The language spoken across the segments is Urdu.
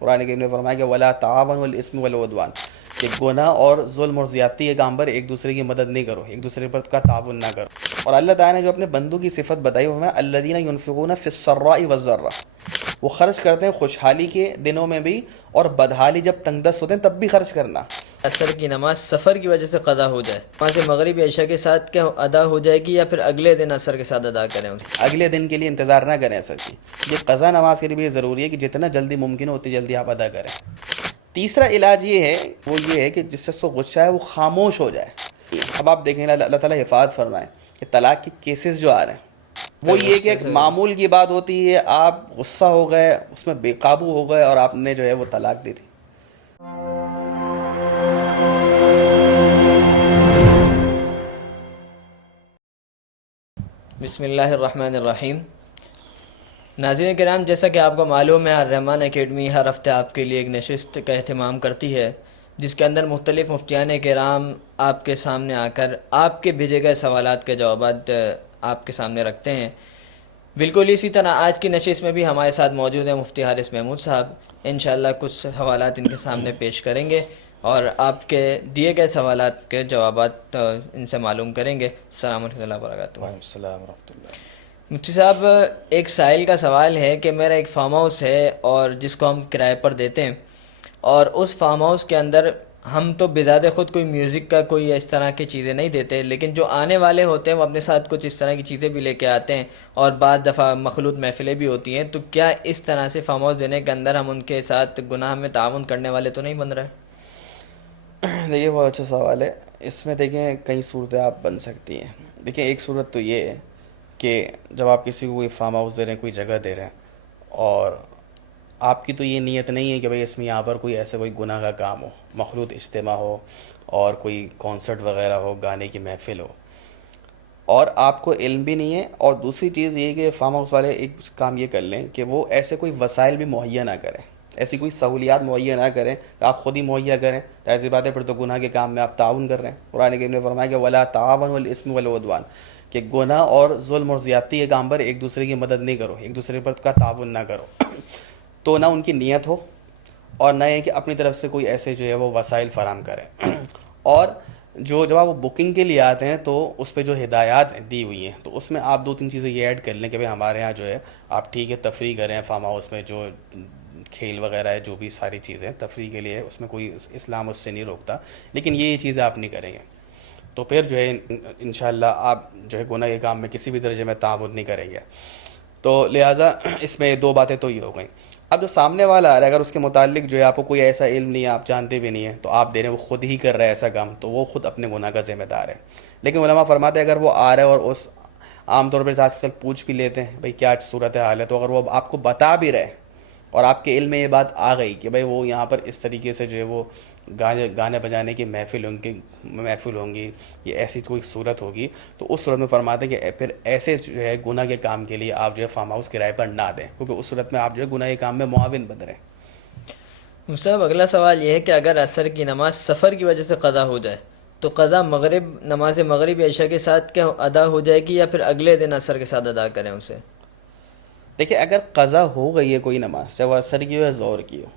قرآن کریم نے فرمایا کہ ولا تعاونوا الاسم والعدوان، کہ گناہ اور ظلم اور زیادتی کے کام پر ایک دوسرے کی مدد نہیں کرو، ایک دوسرے پر کا تعاون نہ کرو۔ اور اللہ تعالیٰ نے جو اپنے بندوں کی صفت بتائی وہ ہے الذین ينفقون فی السراء والضراء، وہ خرچ کرتے ہیں خوشحالی کے دنوں میں بھی اور بدحالی جب تنگ دست ہوتے ہیں تب بھی خرچ کرنا۔ عصر کی نماز سفر کی وجہ سے قضا ہو جائے، نماز مغرب عشاء کے ساتھ کیا ادا ہو جائے گی یا پھر اگلے دن عصر کے ساتھ ادا کریں اسے؟ اگلے دن کے لیے انتظار نہ کریں اصل کی، یہ قضا نماز کے لیے بھی یہ ضروری ہے کہ جتنا جلدی ممکن ہو اتنی جلدی آپ ادا کریں۔ تیسرا علاج یہ ہے، وہ یہ ہے کہ جس شخص کو غصہ ہے وہ خاموش ہو جائے۔ اب آپ دیکھیں اللہ تعالیٰ حفاظت فرمائے کہ طلاق کے کیسز جو آ رہے ہیں وہ یہ کہ ایک معمول کی بات ہوتی ہے، آپ غصہ ہو گئے، اس میں بے قابو ہو گئے اور آپ نے جو ہے وہ طلاق دی تھی۔ بسم اللہ الرحمن الرحیم۔ ناظرین کرام، جیسا کہ آپ کو معلوم ہے الرحمن اکیڈمی ہر ہفتے آپ کے لیے ایک نشست کا اہتمام کرتی ہے جس کے اندر مختلف مفتیان کرام آپ کے سامنے آ کر آپ کے بھیجے گئے سوالات کے جوابات آپ کے سامنے رکھتے ہیں۔ بالکل اسی طرح آج کی نشست میں بھی ہمارے ساتھ موجود ہیں مفتی حارث محمود صاحب۔ انشاءاللہ کچھ سوالات ان کے سامنے پیش کریں گے اور آپ کے دیے گئے سوالات کے جوابات ان سے معلوم کریں گے۔ السلام علیکم و برکاتہ۔ وعلیکم السلام ورحمۃ اللہ۔ مفتی صاحب، ایک سائل کا سوال ہے کہ میرا ایک فارم ہاؤس ہے اور جس کو ہم کرائے پر دیتے ہیں، اور اس فارم ہاؤس کے اندر ہم تو بذات خود کوئی میوزک کا کوئی اس طرح کی چیزیں نہیں دیتے، لیکن جو آنے والے ہوتے ہیں وہ اپنے ساتھ کچھ اس طرح کی چیزیں بھی لے کے آتے ہیں اور بعض دفعہ مخلوط محفلیں بھی ہوتی ہیں، تو کیا اس طرح سے فارم ہاؤس دینے کے اندر ہم ان کے ساتھ گناہ میں تعاون کرنے والے تو نہیں بن رہے؟ دیکھیے بہت اچھا سوال ہے۔ اس میں دیکھیں کئی صورتیں آپ بن سکتی ہیں۔ دیکھیں ایک صورت تو یہ ہے کہ جب آپ کسی کو کوئی فارم ہاؤس دے رہے ہیں، کوئی جگہ دے رہے ہیں، اور آپ کی تو یہ نیت نہیں ہے کہ بھئی اس میں یہاں پر کوئی ایسے کوئی گناہ کا کام ہو، مخلوط اجتماع ہو اور کوئی کانسرٹ وغیرہ ہو، گانے کی محفل ہو، اور آپ کو علم بھی نہیں ہے۔ اور دوسری چیز یہ کہ فارم ہاؤس والے ایک کام یہ کر لیں کہ وہ ایسے کوئی وسائل بھی مہیا نہ کریں، ایسی کوئی سہولیات مہیا نہ کریں کہ آپ خود ہی مہیا کریں، تو ایسی بات ہے پھر تو گناہ کے کام میں آپ تعاون کر رہے ہیں۔ قرآن کریم نے فرمایا کہ ولا تعاونوا الاسم والعدوان، کہ گناہ اور ظلم اور زیادتی کے کام پر ایک دوسرے کی مدد نہیں کرو، ایک دوسرے پر کا تعاون نہ کرو۔ تو نہ ان کی نیت ہو اور نہ یہ کہ اپنی طرف سے کوئی ایسے جو ہے وہ وسائل فراہم کریں۔ اور جب آپ وہ بکنگ کے لیے آتے ہیں تو اس پہ جو ہدایات دی ہوئی ہیں تو اس میں آپ دو تین چیزیں یہ ایڈ کر لیں کہ بھئی ہمارے ہاں جو ہے آپ ٹھیک ہے تفریح کریں، فارم ہاؤس میں جو کھیل وغیرہ ہے، جو بھی ساری چیزیں تفریح کے لیے، اس میں کوئی اسلام اس سے نہیں روکتا، لیکن یہ چیزیں آپ نہیں کریں گے تو پھر جو ہے انشاءاللہ آپ جو ہے گناہ کے کام میں کسی بھی درجے میں تعاون نہیں کریں گے۔ تو لہٰذا اس میں دو باتیں تو یہ ہو گئیں۔ اب جو سامنے والا آ رہا ہے اگر اس کے متعلق جو ہے آپ کو کوئی ایسا علم نہیں ہے، آپ جانتے بھی نہیں ہیں، تو آپ دے رہے ہیں، وہ خود ہی کر رہا ہے ایسا کام، تو وہ خود اپنے گناہ کا ذمہ دار ہے۔ لیکن علماء فرماتے ہیں اگر وہ آ رہا ہے اور اس عام طور پہ آج کل پوچھ بھی لیتے ہیں بھئی کیا صورت حال ہے، تو اگر وہ آپ کو بتا بھی رہے اور آپ کے علم میں یہ بات آ گئی کہ بھئی وہ یہاں پر اس طریقے سے جو ہے وہ گانے بجانے کی محفل ہوں گی، یہ ایسی کوئی صورت ہوگی، تو اس صورت میں فرماتے ہیں کہ پھر ایسے جو ہے گناہ کے کام کے لیے آپ جو ہے فارم ہاؤس کرائے پر نہ دیں، کیونکہ اس صورت میں آپ جو ہے گناہ کے کام میں معاون بن رہے ہیں۔ صاحب اگلا سوال یہ ہے کہ اگر عصر کی نماز سفر کی وجہ سے قضا ہو جائے تو قضا نماز مغرب عشاء کے ساتھ کیا ادا ہو جائے گی یا پھر اگلے دن عصر کے ساتھ ادا کریں اسے؟ دیکھیں اگر قضا ہو گئی ہے کوئی نماز، چاہے وہ عصر کی ہو یا ظہر کی ہو،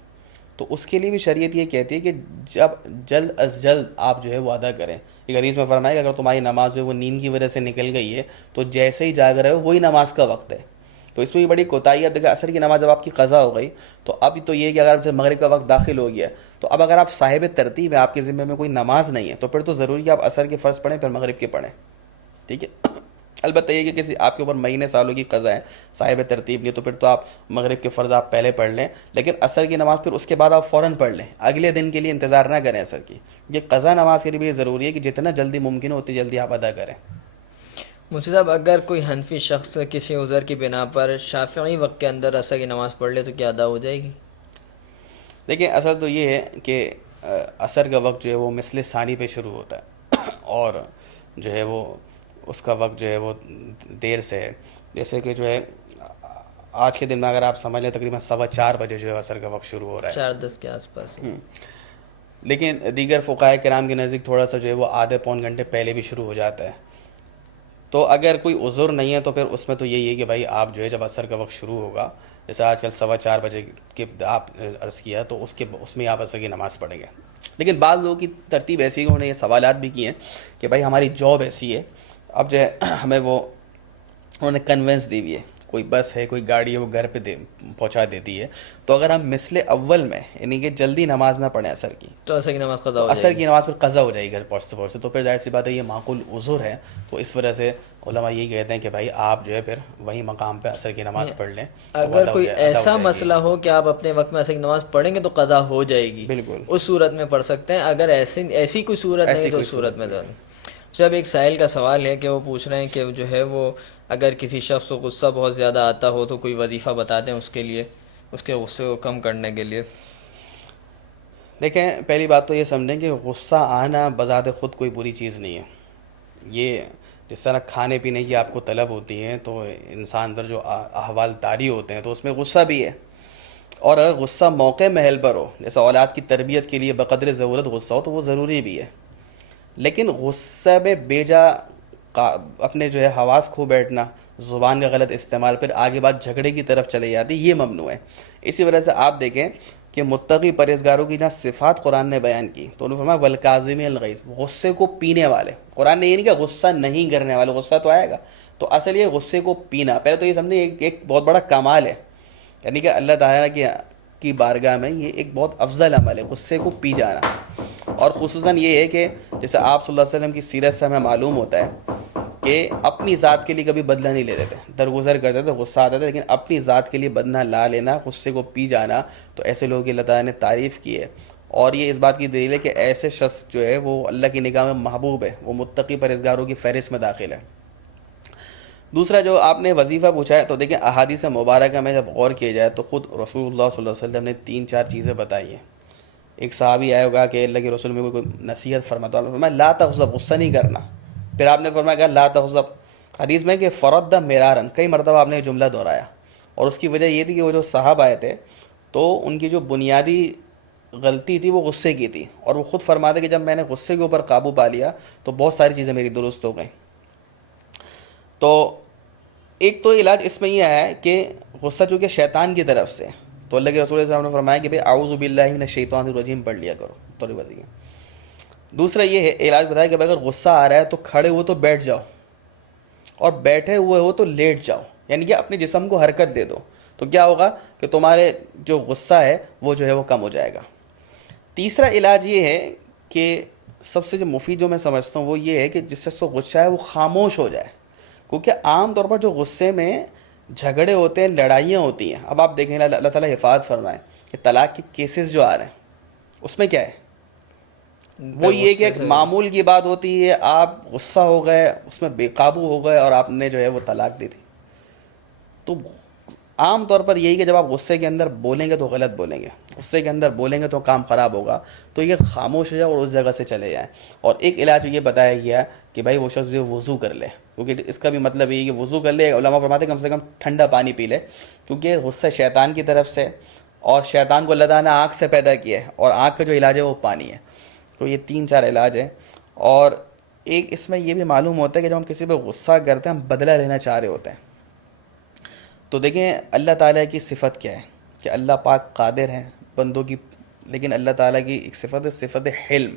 تو اس کے لیے بھی شریعت یہ کہتی ہے کہ جب جلد از جلد آپ جو ہے وہ ادا کریں۔ ایک حدیث میں فرمایا کہ اگر تمہاری نماز جو ہے وہ نیند کی وجہ سے نکل گئی ہے تو جیسے ہی جاگ رہے ہو وہی نماز کا وقت ہے۔ تو اس میں بھی بڑی کوتاہی ہے۔ دیکھیں عصر کی نماز جب آپ کی قضا ہو گئی تو اب تو یہ کہ اگر مغرب کا وقت داخل ہو گیا تو اب اگر آپ صاحب ترتیب ہیں، آپ کے ذمے میں کوئی نماز نہیں ہے، تو پھر تو ضروری ہے آپ عصر کے فرض پڑھیں پھر مغرب کے پڑھیں، ٹھیک ہے۔ البتہ یہ کہ کسی آپ کے اوپر مہینے سالوں کی قضا ہے، صاحب ترتیب نہیں، تو پھر تو آپ مغرب کے فرض آپ پہلے پڑھ لیں، لیکن عصر کی نماز پھر اس کے بعد آپ فوراً پڑھ لیں، اگلے دن کے لیے انتظار نہ کریں عصر کی۔ یہ قضا نماز کے لیے بھی یہ ضروری ہے کہ جتنا جلدی ممکن ہو اتنی جلدی آپ ادا کریں۔ مفتی صاحب اگر کوئی حنفی شخص کسی عذر کی بنا پر شافعی وقت کے اندر عصر کی نماز پڑھ لے تو کیا ادا ہو جائے گی؟ دیکھیں اصل تو یہ ہے کہ عصر کا وقت جو ہے وہ مثل ثانی پہ شروع ہوتا ہے اور جو ہے وہ اس کا وقت جو ہے وہ دیر سے ہے، جیسے کہ جو ہے آج کے دن میں اگر آپ سمجھ لیں تقریباً 4:15 بجے جو ہے عصر کا وقت شروع ہو رہا ہے، 4:10 کے آس پاس۔ لیکن دیگر فقہائے کرام کے نزدیک تھوڑا سا جو ہے وہ آدھے پون گھنٹے پہلے بھی شروع ہو جاتا ہے۔ تو اگر کوئی عذر نہیں ہے تو پھر اس میں تو یہی ہے کہ بھائی آپ جو ہے جب عصر کا وقت شروع ہوگا جیسے آج کل 4:15 کے آپ عرض کیا تو اس میں آپ عصر کی نماز پڑھیں گے. لیکن بعض لوگوں کی ترتیب ایسی ہے کہ انہوں نے یہ سوالات بھی کیے ہیں کہ بھائی ہماری جاب ایسی ہے, اب جو ہے ہمیں وہ انہوں نے کنوینس دی ہوئی ہے, کوئی بس ہے کوئی گاڑی ہے وہ گھر پہ پہنچا دیتی ہے, تو اگر ہم مثل اول میں یعنی کہ جلدی نماز نہ پڑھیں عصر کی, تو عصر کی نماز قضا تو ہو جائے عصر گی. کی نماز پر قضا ہو جائے گی گھر پہنچتے پہنچتے, تو پھر ظاہر سی بات ہے یہ معقول عذر ہے. تو اس وجہ سے علماء یہی کہتے ہیں کہ بھائی آپ جو ہے پھر وہی مقام پہ عصر کی نماز پڑھ لیں تو اگر کوئی ادا ہو ایسا جائے گی. مسئلہ ہو کہ آپ اپنے وقت میں عصر کی نماز پڑھیں گے تو قضا ہو جائے گی, بالکل اس صورت میں پڑھ سکتے ہیں. اگر ایسی کوئی صورت نہیں ہے ایسی تو کوئی اس صورت میں نہیں تو ہے. جب ایک سائل کا سوال ہے کہ وہ پوچھ رہے ہیں کہ جو ہے وہ اگر کسی شخص کو غصہ بہت زیادہ آتا ہو تو کوئی وظیفہ بتا دیں اس کے لیے, اس کے غصے کو کم کرنے کے لیے. دیکھیں پہلی بات تو یہ سمجھیں کہ غصہ آنا بذات خود کوئی بری چیز نہیں ہے. یہ جس طرح کھانے پینے کی آپ کو طلب ہوتی ہے تو انسان پر جو احوال طاری ہوتے ہیں تو اس میں غصہ بھی ہے. اور اگر غصہ موقع محل پر ہو, جیسے اولاد کی تربیت کے لیے بقدر ضرورت غصہ ہو, تو وہ ضروری بھی ہے. لیکن غصہ میں بیجا اپنے جو ہے حواس کھو بیٹھنا, زبان کا غلط استعمال, پھر آگے بات جھگڑے کی طرف چلے جاتی, یہ ممنوع ہے. اسی وجہ سے آپ دیکھیں کہ متقی پرہیزگاروں کی جہاں صفات قرآن نے بیان کی تو انہوں نے فرمایا والکاظمین الغیظ, غصے کو پینے والے. قرآن نے یہ نہیں کہا غصہ نہیں کرنے والے, غصہ تو آئے گا. تو اصل یہ غصے کو پینا, پہلے تو یہ سمجھیں ایک بہت بڑا کمال ہے, یعنی کہ اللہ تعالیٰ کی بارگاہ میں یہ ایک بہت افضل عمل ہے غصے کو پی جانا. اور خصوصاً یہ ہے کہ جیسے آپ صلی اللہ علیہ وسلم کی سیرت سے ہمیں معلوم ہوتا ہے کہ اپنی ذات کے لیے کبھی بدلہ نہیں لیتے تھے, درگزر کرتے تھے, غصہ آتا تھا, لیکن اپنی ذات کے لیے بدلہ لا لینا, غصے کو پی جانا, تو ایسے لوگوں کی اللہ تعالیٰ نے تعریف کی ہے. اور یہ اس بات کی دلیل ہے کہ ایسے شخص جو ہے وہ اللہ کی نگاہ میں محبوب ہے, وہ متقی پرہیزگاروں کی فہرست میں داخل ہے. دوسرا جو آپ نے وظیفہ پوچھا ہے, تو دیکھیں احادیث مبارکہ میں جب غور کیا جائے تو خود رسول اللہ صلی اللہ علیہ وسلم نے 3-4 چیزیں بتائی ہیں. ایک صحابی آیا ہوگا کہ اللہ کے رسول میں کوئی نصیحت فرماتا, آپ نے فرمایا لا تغضب, غصہ نہیں کرنا. پھر آپ نے فرمایا کہ لا تغضب, حدیث میں کہ فرد مرارن, کئی مرتبہ آپ نے یہ جملہ دہرایا. اور اس کی وجہ یہ تھی کہ وہ جو صحابہ آئے تھے تو ان کی جو بنیادی غلطی تھی وہ غصے کی تھی, اور وہ خود فرماتے کہ جب میں نے غصے کے اوپر قابو پا لیا تو بہت ساری چیزیں میری درست ہو گئیں. تو ایک تو علاج اس میں یہ ہے کہ غصہ چونکہ شیطان کی طرف سے, تو اللہ کے رسول صلی اللہ علیہ وسلم نے فرمایا کہ بھئی اعوذ باللہ من الشیطان الرجیم پڑھ لیا کرو طور وظیفہ. دوسرا یہ ہے علاج بتایا کہ اگر غصہ آ رہا ہے تو کھڑے ہو تو بیٹھ جاؤ, اور بیٹھے ہوئے ہو تو لیٹ جاؤ, یعنی کہ اپنے جسم کو حرکت دے دو. تو کیا ہوگا کہ تمہارے جو غصہ ہے وہ جو ہے وہ کم ہو جائے گا. تیسرا علاج یہ ہے کہ سب سے جو مفید جو میں سمجھتا ہوں وہ یہ ہے کہ جس شخص کو غصہ ہے وہ خاموش ہو جائے, کیونکہ عام طور پر جو غصے میں جھگڑے ہوتے ہیں, لڑائیاں ہوتی ہیں. اب آپ دیکھیں اللہ تعالیٰ حفاظت فرمائے کہ طلاق کے کیسز جو آ رہے ہیں اس میں کیا ہے, وہ یہ کہ ایک معمول کی بات ہوتی ہے, آپ غصہ ہو گئے, اس میں بے قابو ہو گئے اور آپ نے جو ہے وہ طلاق دی تھی. تو عام طور پر یہی کہ جب آپ غصے کے اندر بولیں گے تو غلط بولیں گے, غصے کے اندر بولیں گے تو کام خراب ہوگا. تو یہ خاموش ہو جائے اور اس جگہ سے چلے جائیں. اور ایک علاج یہ بتایا گیا کہ بھائی وہ شخص جو وضو کر لے, کیونکہ اس کا بھی مطلب یہ کہ وضو کر لے. علماء فرماتے ہیں کم سے کم ٹھنڈا پانی پی لے, کیونکہ غصہ شیطان کی طرف سے, اور شیطان کو اللہ تعالیٰ نے آنکھ سے پیدا کیا ہے, اور آنکھ کا جو علاج ہے وہ پانی ہے. تو یہ 3-4 علاج ہیں. اور ایک اس میں یہ بھی معلوم ہوتا ہے کہ جب ہم کسی پہ غصہ کرتے ہیں ہم بدلہ لینا چاہ رہے ہوتے ہیں. تو دیکھیں اللہ تعالیٰ کی صفت کیا ہے کہ اللہ پاک قادر ہیں بندوں کی, لیکن اللہ تعالیٰ کی ایک صفت ہے صفت حلم,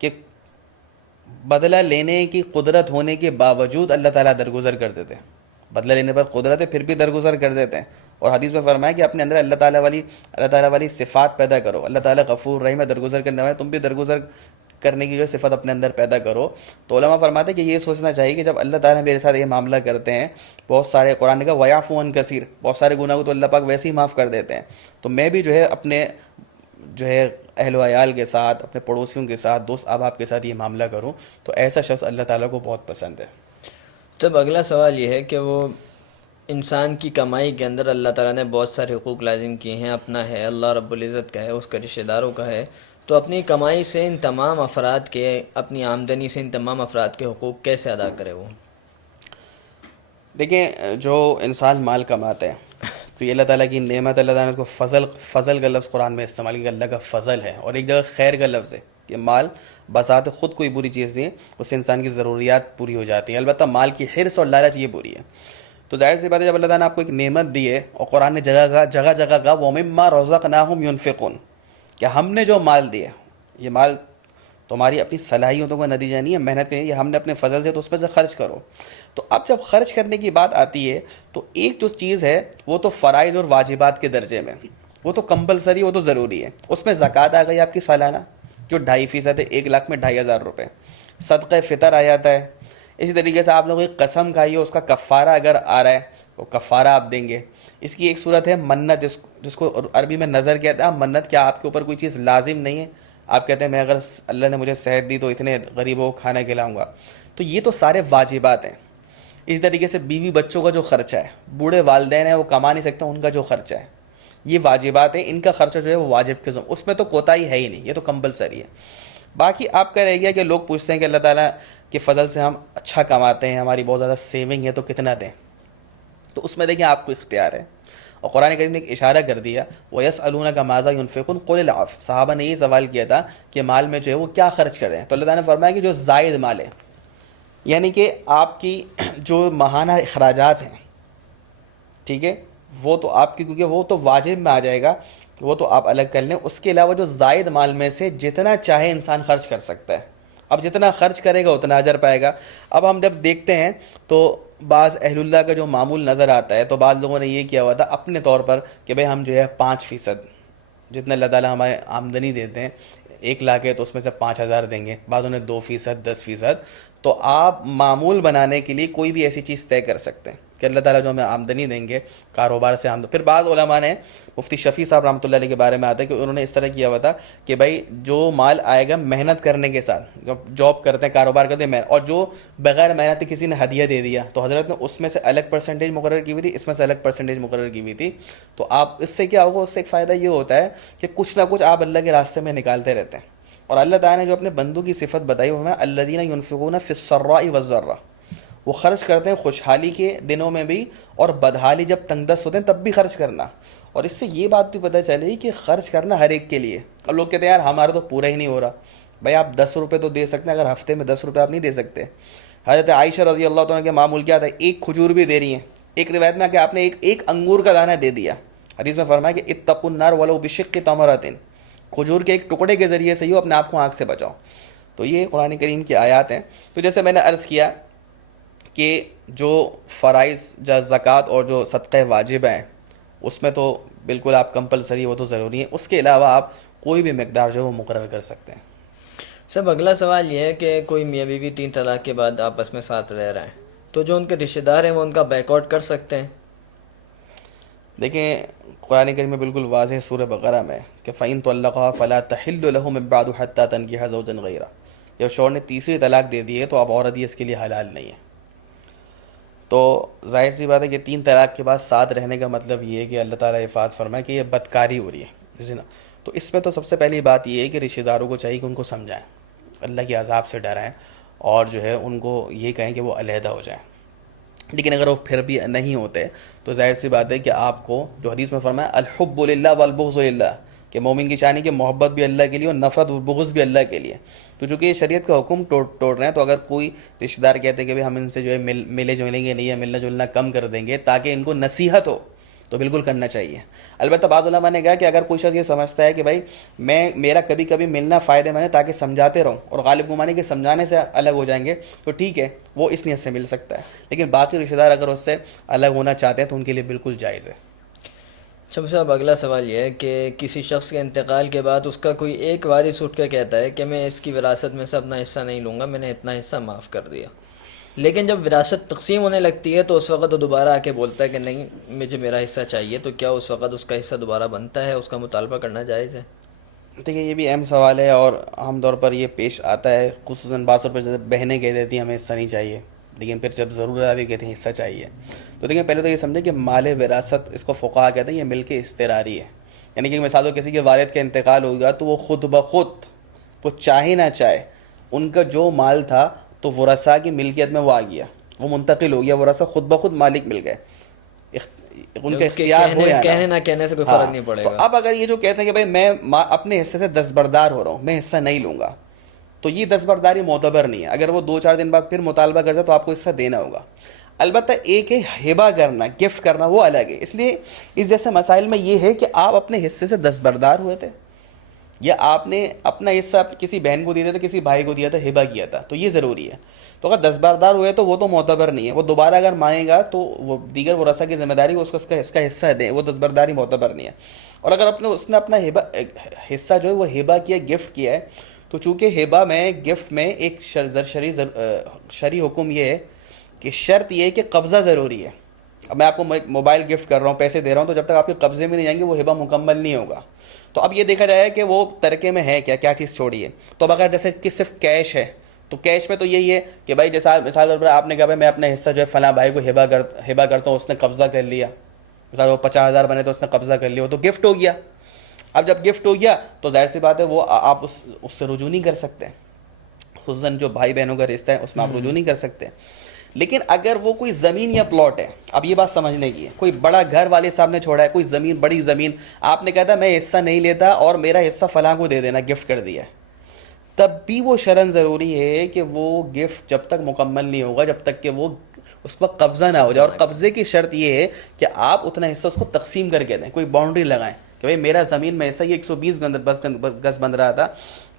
کہ بدلہ لینے کی قدرت ہونے کے باوجود اللہ تعالیٰ درگزر کر دیتے ہیں. بدلہ لینے پر قدرت ہے پھر بھی درگزر کر دیتے ہیں. اور حدیث میں فرمایا کہ اپنے اندر اللہ تعالیٰ والی صفات پیدا کرو. اللہ تعالیٰ غفور رحیم ہے, درگزر کرنے والے, تم بھی درگزر کرنے کی جو صفت اپنے اندر پیدا کرو. تو علماء فرماتے ہیں کہ یہ سوچنا چاہیے کہ جب اللہ تعالیٰ میرے ساتھ یہ معاملہ کرتے ہیں, بہت سارے قرآن نے کہا وَيَعْفُو عَنْ كَثِيرٍ, بہت سارے گناہ کو تو اللہ پاک ویسے ہی معاف کر دیتے ہیں. تو میں بھی جو ہے اپنے جو ہے اہل و عیال کے ساتھ, اپنے پڑوسیوں کے ساتھ, دوست احباب کے ساتھ یہ معاملہ کروں, تو ایسا شخص اللہ تعالیٰ کو بہت پسند ہے. تب اگلا سوال یہ ہے کہ وہ انسان کی کمائی کے اندر اللہ تعالیٰ نے بہت سارے حقوق لازم کیے ہیں, اپنا ہے, اللہ رب العزت کا ہے, اس کا رشتہ داروں کا ہے. تو اپنی کمائی سے ان تمام افراد کے, اپنی آمدنی سے ان تمام افراد کے حقوق کیسے ادا کرے وہ؟ دیکھیں جو انسان مال کماتے ہیں تو یہ اللہ تعالیٰ کی نعمت, اللہ تعالیٰ نے اس کو فضل کا لفظ قرآن میں استعمال کیا, اللہ کا فضل ہے. اور ایک جگہ خیر کا لفظ ہے کہ مال بذات خود کوئی بری چیز نہیں ہے, اس سے انسان کی ضروریات پوری ہو جاتی ہیں. البتہ مال کی حرص اور لالچ یہ بری ہے. تو ظاہر سی بات ہے جب اللہ تعالیٰ نے آپ کو ایک نعمت دی ہے اور قرآن نے جگہ جگہ کہا وَمِمَّا رَزَقْنَاهُمْ يُنْفِقُونَ کہ ہم نے جو مال دیا، یہ مال تمہاری اپنی صلاحیتوں کا نتیجہ نہیں ہے، محنت نہیں ہے، یہ ہم نے اپنے فضل سے، تو اس میں سے خرچ کرو۔ تو اب جب خرچ کرنے کی بات آتی ہے تو ایک جو چیز ہے وہ تو فرائض اور واجبات کے درجے میں، وہ تو کمپلسری، وہ تو ضروری ہے، اس میں زکوٰۃ آ گئی آپ کی سالانہ جو 2.5% ہے، 1 لاکھ میں 2,500 روپے، صدقہ فطر آ جاتا ہے، اسی طریقے سے آپ لوگوں کی قسم کھائی ہے اس کا کفارہ اگر آ رہا ہے وہ کفارہ آپ دیں گے۔ اس کی ایک صورت ہے منت، جس کو عربی میں نظر کہتے ہیں۔ منت کیا آپ کے اوپر کوئی چیز لازم نہیں ہے، آپ کہتے ہیں میں اگر اللہ نے مجھے صحت دی تو اتنے غریبوں کو کھانا کھلاؤں گا، تو یہ تو سارے واجبات ہیں۔ اسی طریقے سے بیوی بچوں کا جو خرچہ ہے، بوڑھے والدین ہیں وہ کما نہیں سکتے، ان کا جو خرچہ ہے، یہ واجبات ہیں، ان کا خرچہ جو ہے وہ واجب کے ذمہ، اس میں تو کوتاہی ہے ہی نہیں، یہ تو کمپلسری ہے۔ باقی آپ کا رہ گیا کہ لوگ پوچھتے ہیں کہ اللہ تعالیٰ کے فضل سے ہم اچھا کماتے ہیں، ہماری بہت زیادہ سیونگ ہے، تو کتنا دیں؟ تو اس میں دیکھیں آپ کو اختیار ہے، اور قرآن کریم نے ایک اشارہ کر دیا وَيَسْأَلُونَكَ مَاذَا يُنْفِقُونَ قُلِ الْعَفْوَ، صحابہ نے یہ سوال کیا تھا کہ مال میں جو ہے وہ کیا خرچ کریں، تو اللہ تعالیٰ نے فرمایا کہ جو زائد مال ہے، یعنی کہ آپ کی جو ماہانہ اخراجات ہیں، ٹھیک ہے، وہ تو آپ کی، کیونکہ وہ تو واجب میں آ جائے گا، وہ تو آپ الگ کر لیں، اس کے علاوہ جو زائد مال میں سے جتنا چاہے انسان خرچ کر سکتا ہے، اب جتنا خرچ کرے گا اتنا اجر پائے گا۔ اب ہم جب دیکھتے ہیں تو بعض اہل اللہ کا جو معمول نظر آتا ہے، تو بعض لوگوں نے یہ کیا ہوا تھا اپنے طور پر کہ بھئی ہم جو ہے 5% جتنا اللہ تعالیٰ ہمارے آمدنی دیتے ہیں، 1 لاکھ ہے تو اس میں سے 5,000 دیں گے، بعضوں نے 2%، 10%۔ تو آپ معمول بنانے کے لیے کوئی بھی ایسی چیز طے کر سکتے ہیں کہ اللہ تعالیٰ جو ہمیں آمدنی دیں گے کاروبار سے آمدنی۔ پھر بعض علماء نے، مفتی شفیع صاحب رحمۃ اللہ علیہ کے بارے میں آتا ہے کہ انہوں نے اس طرح کیا ہوا تھا کہ بھائی جو مال آئے گا محنت کرنے کے ساتھ، جب جاب کرتے ہیں، کاروبار کرتے ہیں، اور جو بغیر محنت کسی نے ہدیہ دے دیا تو حضرت نے اس میں سے الگ پرسنٹیج مقرر کی ہوئی تھی، اس میں سے الگ پرسنٹیج مقرر کی ہوئی تھی۔ تو آپ اس سے کیا ہوگا، اس سے ایک فائدہ یہ ہوتا ہے کہ کچھ نہ کچھ آپ اللہ کے راستے میں نکالتے رہتے ہیں۔ اور اللہ تعالیٰ نے جو اپنے بندوں کی صفت بتائی وہ ہے الذین ینفقون فی السراء والضراء، وہ خرچ کرتے ہیں خوشحالی کے دنوں میں بھی، اور بدحالی جب تنگ دست ہوتے ہیں تب بھی خرچ کرنا۔ اور اس سے یہ بات بھی پتہ چلی کہ خرچ کرنا ہر ایک کے لیے۔ اب لوگ کہتے ہیں یار ہمارا تو پورا ہی نہیں ہو رہا، بھائی آپ 10 روپے تو دے سکتے ہیں، اگر ہفتے میں 10 روپے آپ نہیں دے سکتے۔ حضرت عائشہ رضی اللہ تعالیٰ کے معمول کیا تھا، ایک کھجور بھی دے رہی ہیں، ایک روایت میں کہ آپ نے ایک انگور کا دانہ دے دیا، حدیث میں فرمایا کہ اتقوا النار ولو بشق تمرۃ، کھجور کے ایک ٹکڑے کے ذریعے سے ہی اپنے آپ کو آنکھ سے بچاؤ۔ تو یہ قرآن کریم کی آیات ہیں۔ تو جیسے میں نے عرض کیا کہ جو فرائض، جو زکوٰۃ اور جو صدقہ واجب ہیں اس میں تو بالکل آپ کمپلسری، وہ تو ضروری ہیں، اس کے علاوہ آپ کوئی بھی مقدار جو ہے وہ مقرر کر سکتے ہیں۔ سب اگلا سوال یہ ہے کہ کوئی میاں بیوی 3 طلاق کے بعد آپس میں ساتھ رہ رہے ہیں، تو جو ان کے رشتہ دار ہیں وہ ان کا بیک آؤٹ کر سکتے ہیں؟ دیکھیں قرآن کریم میں بالکل واضح سورہ بقرہ میں کہ فَإِن طَلَّقَهَا فَلَا تَحِلُّ لَهُ مِن بَعْدُ حَتَّى تَنكِحَ زَوْجًا غَيْرَهُ، جب شوہر نے تیسری طلاق دے دی ہے تو اب عورت یہ اس کے لیے حلال نہیں ہے۔ تو ظاہر سی بات ہے کہ 3 طلاق کے بعد ساتھ رہنے کا مطلب یہ ہے کہ اللہ تعالیٰ افات فرمائے کہ یہ بدکاری ہو رہی ہے، جیسے نا۔ تو اس میں تو سب سے پہلی بات یہ ہے کہ رشتہ داروں کو چاہیے کہ ان کو سمجھائیں، اللہ کے عذاب سے ڈرائیں، اور جو ہے ان کو یہ کہیں کہ وہ علیحدہ ہو جائیں۔ لیکن اگر وہ پھر بھی نہیں ہوتے تو ظاہر سی بات ہے کہ آپ کو جو حدیث میں فرمایا الحب للہ والبغض للہ، کہ مومن کی شان ہے کہ محبت بھی اللہ کے لیے اور نفرت اور بغض بھی اللہ کے لیے۔ تو چونکہ یہ شریعت کا حکم توڑ رہے ہیں، تو اگر کوئی رشتہ دار کہتے ہیں کہ ہم ان سے جو ہے ملے جلیں گے نہیں، یا ملنا جلنا کم کر دیں گے تاکہ ان کو نصیحت ہو، تو بالکل کرنا چاہیے۔ البتہ بعض علماء نے کہا کہ اگر کوئی شخص یہ سمجھتا ہے کہ بھائی میرا کبھی کبھی ملنا فائدہ مند ہے تاکہ سمجھاتے رہوں، اور غالب گمانے کے سمجھانے سے الگ ہو جائیں گے، تو ٹھیک ہے، وہ اس نیت سے مل سکتا ہے، لیکن باقی رشتہ دار اگر اس سے الگ ہونا چاہتے ہیں تو ان کے لیے بالکل جائز ہے۔ اچھا صاحب اگلا سوال یہ ہے کہ کسی شخص کے انتقال کے بعد اس کا کوئی ایک وارث اٹھ کے کہتا ہے کہ میں اس کی وراثت میں سے اپنا حصہ نہیں لوں گا، میں نے اتنا حصہ معاف کر دیا، لیکن جب وراثت تقسیم ہونے لگتی ہے تو اس وقت وہ دوبارہ آ کے بولتا ہے کہ نہیں مجھے میرا حصہ چاہیے، تو کیا اس وقت اس کا حصہ دوبارہ بنتا ہے، اس کا مطالبہ کرنا جائز ہے؟ دیکھیے یہ بھی اہم سوال ہے، اور عام طور پر یہ پیش آتا ہے، خصوصاً بعض طور پر جیسے بہنیں کہہ دیتی ہیں ہمیں حصہ نہیں چاہیے، لیکن پھر جب ضرورت آتی ہے کہتے ہیں حصہ چاہیے۔ تو دیکھیں پہلے تو یہ سمجھیں کہ مال وراثت، اس کو فقہا کہتے ہیں، یہ ملک استقراری ہے، یعنی کہ مثال ہو کسی کے والد کا انتقال ہوگا تو وہ خود بخود، وہ چاہے نہ چاہے، ان کا جو مال تھا تو ورثاء کی ملکیت میں وہ آ گیا، وہ منتقل ہو گیا، ورثاء خود بخود مالک مل گئے، ان کا اختیار ہو یا کہنے نہ کہنے سے کوئی فرق نہیں پڑے تو گا۔ اب اگر یہ جو کہتے ہیں کہ بھائی میں اپنے حصے سے دستبردار ہو رہا ہوں، میں حصہ نہیں لوں گا، تو یہ دستبرداری معتبر نہیں ہے۔ اگر وہ 2-4 دن بعد پھر مطالبہ کرتا ہے تو آپ کو حصہ دینا ہوگا۔ البتہ ایک ہے ہبہ کرنا، گفٹ کرنا، وہ الگ ہے. اس لیے اس جیسے مسائل میں یہ ہے کہ آپ اپنے حصے سے دستبردار ہوئے تھے، یا آپ نے اپنا حصہ کسی بہن کو دیا تھا، کسی بھائی کو دیا تھا، ہبہ کیا تھا، تو یہ ضروری ہے. تو اگر دستبردار ہوئے تو وہ تو معتبر نہیں ہے. وہ دوبارہ اگر مانگے گا تو وہ دیگر ورثہ کی ذمہ داری اس کو اس کا حصہ دیں، وہ دستبرداری معتبر نہیں ہے. اور اگر اس نے اپنا ہبہ حصہ جو ہے وہ ہبہ کیا، گفٹ کیا ہے، تو چونکہ ہبہ میں، گفٹ میں ایک شرعی حکم یہ ہے کہ شرط یہ ہے کہ قبضہ ضروری ہے. اب میں آپ کو موبائل گفٹ کر رہا ہوں، پیسے دے رہا ہوں، تو جب تک آپ کے قبضے میں نہیں جائیں گے وہ ہبہ مکمل نہیں ہوگا. تو اب یہ دیکھا جائے کہ وہ ترکے میں ہے کیا چیز چھوڑی ہے. تو اب اگر جیسے کہ صرف کیش ہے، تو کیش میں تو یہی ہے کہ بھائی جیسا مثال طور پر آپ نے کہا بھائی میں اپنا حصہ جو ہے فلاں بھائی کو ہبہ کرتا ہوں، اس نے قبضہ کر لیا، مثال وہ 50,000 بنے تو اس نے قبضہ کر لیا، وہ تو گفٹ ہو گیا. اب جب گفٹ ہو گیا تو ظاہر سی بات ہے وہ آپ اس سے رجوع نہیں کر سکتے، خصوصاً جو بھائی بہنوں کا رشتہ ہے اس میں آپ رجوع نہیں کر سکتے. لیکن اگر وہ کوئی زمین یا پلاٹ ہے، اب یہ بات سمجھنے کی ہے، کوئی بڑا گھر والے صاحب نے چھوڑا ہے، کوئی زمین، بڑی زمین، آپ نے کہا تھا میں حصہ نہیں لیتا اور میرا حصہ فلاں کو دے دینا، گفٹ کر دیا ہے، تب بھی وہ شرعاً ضروری ہے کہ وہ گفٹ جب تک مکمل نہیں ہوگا، جب تک کہ وہ اس پر قبضہ نہ ہو جائے. اور قبضے کی شرط یہ ہے کہ آپ اتنا حصہ اس کو تقسیم کر کے دیں، کوئی باؤنڈری لگائیں کہ بھائی میرا زمین میں ایسا، یہ 120 گز بن رہا تھا،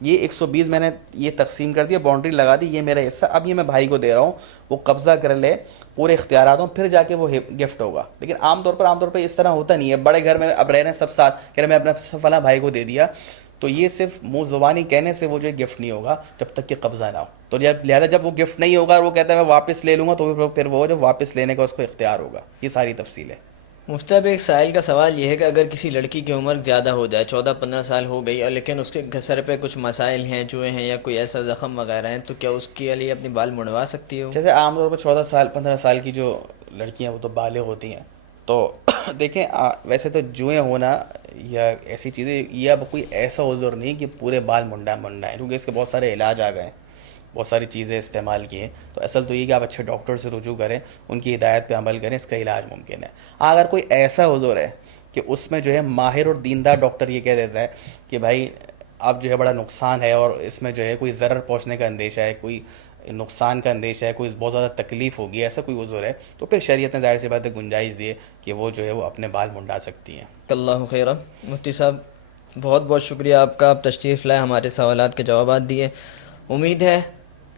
یہ 120 میں نے یہ تقسیم کر دیا، باؤنڈری لگا دی، یہ میرا حصہ، اب یہ میں بھائی کو دے رہا ہوں، وہ قبضہ کر لے، پورے اختیارات ہوں، پھر جا کے وہ گفٹ ہوگا. لیکن عام طور پر اس طرح ہوتا نہیں ہے. بڑے گھر میں اب رہ رہے ہیں سب ساتھ، کہہ رہے میں اپنا فلاں بھائی کو دے دیا، تو یہ صرف منہ زبانی کہنے سے وہ جو گفٹ نہیں ہوگا جب تک کہ قبضہ نہ ہو. تو لہٰذا جب وہ گفٹ نہیں ہوگا اور وہ کہتا ہے میں واپس لے لوں گا، تو پھر وہ جب واپس لینے کا اس کو اختیار ہوگا. یہ ساری تفصیل ہے. مفتی صاحب، ایک سائل کا سوال یہ ہے کہ اگر کسی لڑکی کی عمر زیادہ ہو جائے، 14-15 سال ہو گئی، اور لیکن اس کے سر پہ کچھ مسائل ہیں، چوہے ہیں یا کوئی ایسا زخم وغیرہ ہیں، تو کیا اس کے لیے اپنی بال منڈوا سکتی ہو؟ جیسے عام طور پر 14 سال 15 سال کی جو لڑکیاں وہ تو بالغ ہوتی ہیں، تو دیکھیں ویسے تو جوئیں ہونا یا ایسی چیزیں، یہ اب کوئی ایسا عذر نہیں کہ پورے بال منڈائیں، کیونکہ اس کے بہت سارے علاج آ گئے ہیں، بہت ساری چیزیں استعمال کی ہیں. تو اصل تو یہ کہ آپ اچھے ڈاکٹر سے رجوع کریں، ان کی ہدایت پہ عمل کریں، اس کا علاج ممکن ہے. اگر کوئی ایسا عذر ہے کہ اس میں جو ہے ماہر اور دیندار ڈاکٹر یہ کہہ دیتا ہے کہ بھائی اب جو ہے بڑا نقصان ہے اور اس میں جو ہے کوئی ضرر پہنچنے کا اندیشہ ہے، کوئی نقصان کا اندیشہ ہے، کوئی بہت زیادہ تکلیف ہوگی، ایسا کوئی عذر ہے، تو پھر شریعت نے ظاہر سی بات ہے گنجائش دی ہے کہ وہ جو ہے وہ اپنے بال منڈا سکتی ہیں. اللہ خیرہ. مفتی صاحب بہت بہت شکریہ آپ کا، آپ تشریف لائے، ہمارے سوالات کے جوابات دیے. امید ہے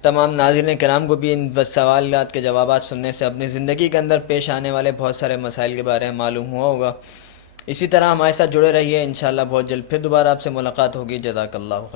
تمام ناظرین کرام کو بھی ان سوالات کے جوابات سننے سے اپنی زندگی کے اندر پیش آنے والے بہت سارے مسائل کے بارے میں معلوم ہوا ہوگا. اسی طرح ہمارے ساتھ جڑے رہیے، انشاءاللہ بہت جلد پھر دوبارہ آپ سے ملاقات ہوگی. جزاک اللہ خیر.